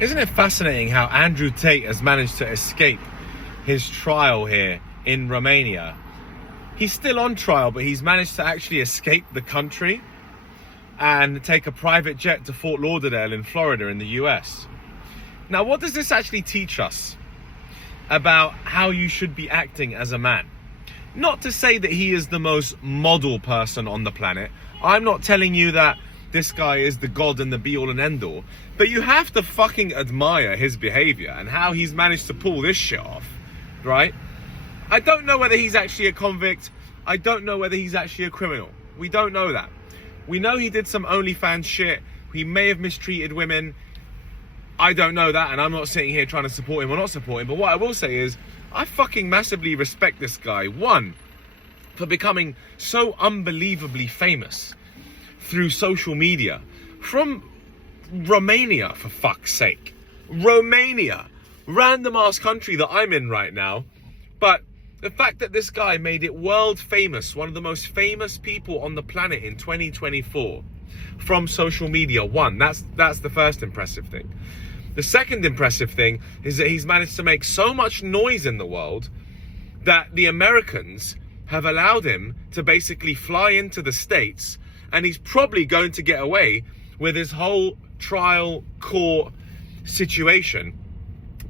Isn't it fascinating how Andrew Tate has managed to escape his trial here in Romania? He's still on trial, but he's managed to actually escape the country and take a private jet to Fort Lauderdale in Florida in the US. Now, what does this actually teach us about how you should be acting as a man? Not to say that he is the most model person on the planet. I'm not telling you that this guy is the god and the be all and end all, but you have to fucking admire his behavior and how he's managed to pull this shit off, right? I don't know whether he's actually a convict. I don't know whether he's actually a criminal. We don't know that. We know he did some OnlyFans shit. He may have mistreated women. I don't know that, and I'm not sitting here trying to support him or not support him, but what I will say is I fucking massively respect this guy. One, for becoming so unbelievably famous through social media from Romania, for fuck's sake. Romania, random ass country that I'm in right now. But the fact that this guy made it world famous, one of the most famous people on the planet in 2024 from social media, one, that's the first impressive thing. The second impressive thing is that he's managed to make so much noise in the world that the Americans have allowed him to basically fly into the States, and he's probably going to get away with his whole trial court situation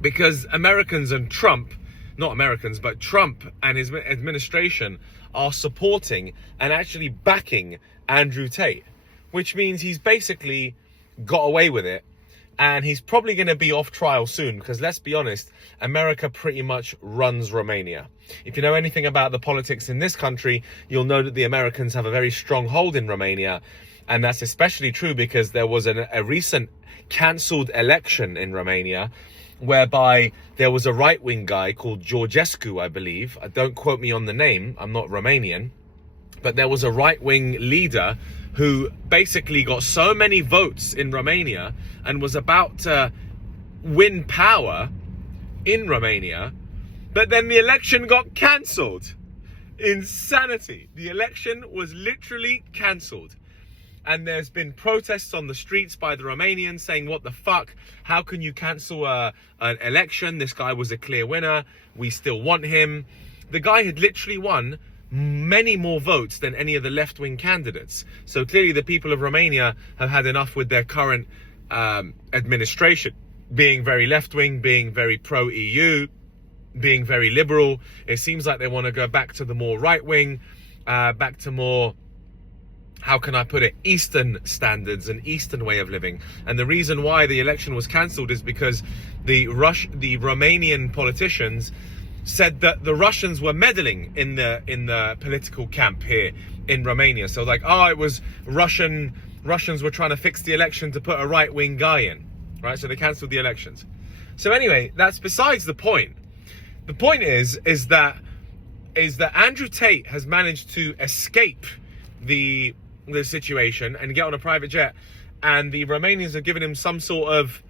because Americans and Trump, not Americans, but Trump and his administration are supporting and actually backing Andrew Tate, which means he's basically got away with it. And he's probably going to be off trial soon because, let's be honest, America pretty much runs Romania. If you know anything about the politics in this country, you'll know that the Americans have a very strong hold in Romania. And that's especially true because there was a recent cancelled election in Romania whereby there was a right-wing guy called Georgescu, I believe. Don't quote me on the name. I'm not Romanian. But there was a right-wing leader who basically got so many votes in Romania and was about to win power in Romania, but then the election got cancelled. Insanity. The election was literally cancelled. And there's been protests on the streets by the Romanians saying, what the fuck? How can you cancel an election? This guy was a clear winner. We still want him. The guy had literally won many more votes than any of the left-wing candidates. So clearly the people of Romania have had enough with their current administration being very left-wing, being very pro-EU, being very liberal. It seems like they want to go back to the more right-wing, back to more, how can I put it, Eastern standards and Eastern way of living. And the reason why the election was cancelled is because the Romanian politicians said that the Russians were meddling in the political camp here in Romania. So like, oh, it was Russians were trying to fix the election to put a right-wing guy in, right? So they cancelled the elections. So anyway, that's besides the point. The point is that Andrew Tate has managed to escape the situation and get on a private jet, and the Romanians have given him some sort of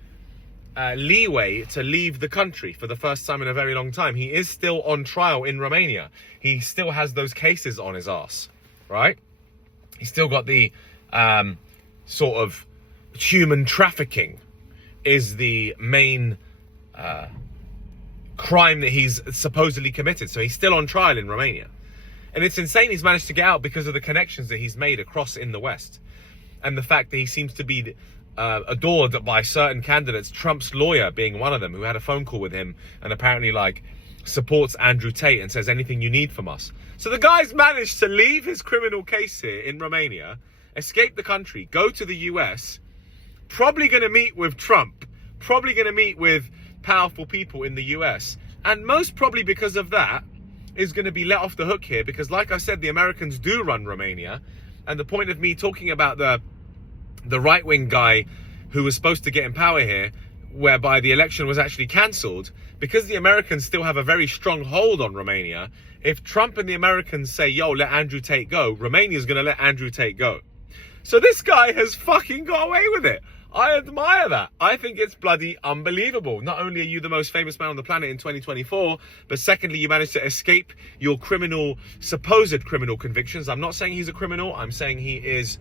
leeway to leave the country for the first time in a very long time. He is still on trial in Romania. He still has those cases on his ass, right? He's still got the sort of human trafficking is the main crime that he's supposedly committed. So he's still on trial in Romania. And it's insane he's managed to get out because of the connections that he's made across in the West. And the fact that he seems to be adored by certain candidates, Trump's lawyer being one of them, who had a phone call with him and apparently like supports Andrew Tate and says anything you need from us. So the guy's managed to leave his criminal case here in Romania, escape the country, go to the US, probably going to meet with Trump, probably going to meet with powerful people in the US, and most probably because of that is going to be let off the hook here because, like I said, the Americans do run Romania. And the point of me talking about the right-wing guy who was supposed to get in power here, whereby the election was actually cancelled, because the Americans still have a very strong hold on Romania. If Trump and the Americans say, yo, let Andrew Tate go, Romania's going to let Andrew Tate go. So this guy has fucking got away with it. I admire that. I think it's bloody unbelievable. Not only are you the most famous man on the planet in 2024, but secondly, you managed to escape your supposed criminal convictions. I'm not saying he's a criminal. I'm saying he is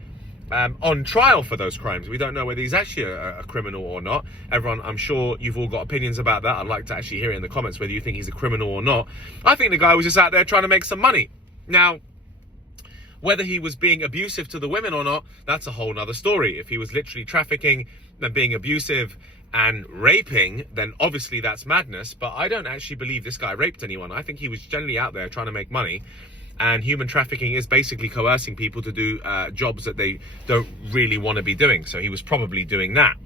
on trial for those crimes. We don't know whether he's actually a criminal or not. Everyone, I'm sure you've all got opinions about that. I'd like to actually hear it in the comments whether you think he's a criminal or not. I think the guy was just out there trying to make some money. Now, whether he was being abusive to the women or not, that's a whole nother story. If he was literally trafficking and being abusive and raping, then obviously that's madness. But I don't actually believe this guy raped anyone. I think he was generally out there trying to make money. And human trafficking is basically coercing people to do jobs that they don't really want to be doing. So he was probably doing that.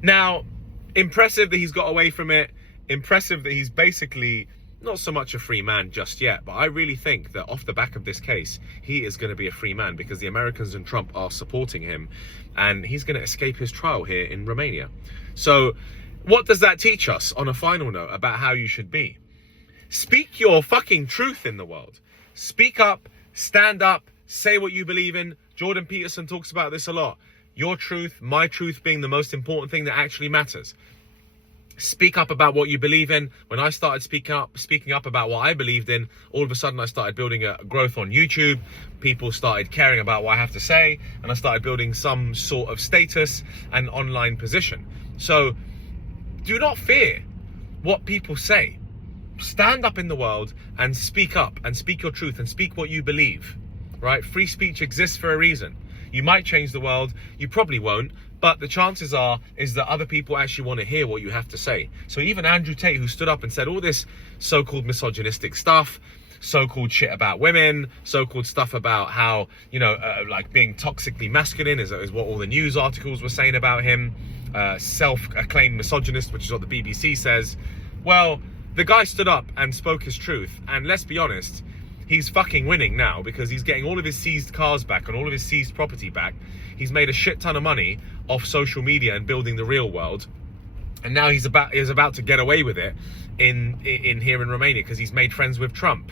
Now, impressive that he's got away from it. Impressive that he's basically not so much a free man just yet. But I really think that off the back of this case, he is going to be a free man because the Americans and Trump are supporting him. And he's going to escape his trial here in Romania. So what does that teach us on a final note about how you should be? Speak your fucking truth in the world. Speak up, stand up, say what you believe in. Jordan Peterson talks about this a lot. Your truth, my truth being the most important thing that actually matters. Speak up about what you believe in. When I started speaking up about what I believed in, all of a sudden I started building a growth on YouTube. People started caring about what I have to say, and I started building some sort of status and online position. So do not fear what people say. Stand up in the world and speak up and speak your truth and speak what you believe, right? Free speech exists for a reason. You might change the world, you probably won't, but the chances is that other people actually want to hear what you have to say. So even Andrew Tate, who stood up and said all this so-called misogynistic stuff, so-called shit about women, so-called stuff about how, like being toxically masculine is what all the news articles were saying about him, self-acclaimed misogynist, which is what the BBC says. Well, the guy stood up and spoke his truth, and let's be honest, he's fucking winning now because he's getting all of his seized cars back and all of his seized property back. He's made a shit ton of money off social media and building the real world, and now he's about to get away with it in here in Romania because he's made friends with Trump.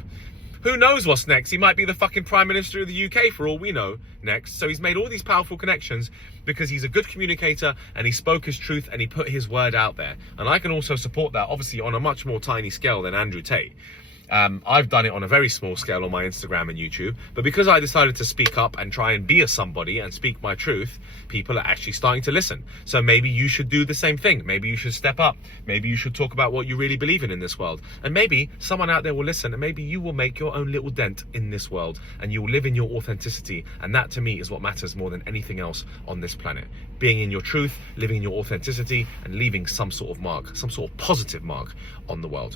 Who knows what's next? He might be the fucking Prime Minister of the UK for all we know next. So he's made all these powerful connections because he's a good communicator and he spoke his truth and he put his word out there. And I can also support that, obviously, on a much more tiny scale than Andrew Tate. I've done it on a very small scale on my Instagram and YouTube, but because I decided to speak up and try and be a somebody and speak my truth, people are actually starting to listen. So maybe you should do the same thing. Maybe you should step up. Maybe you should talk about what you really believe in this world. And maybe someone out there will listen, and maybe you will make your own little dent in this world and you will live in your authenticity. And that, to me, is what matters more than anything else on this planet. Being in your truth, living in your authenticity, and leaving some sort of mark, some sort of positive mark on the world.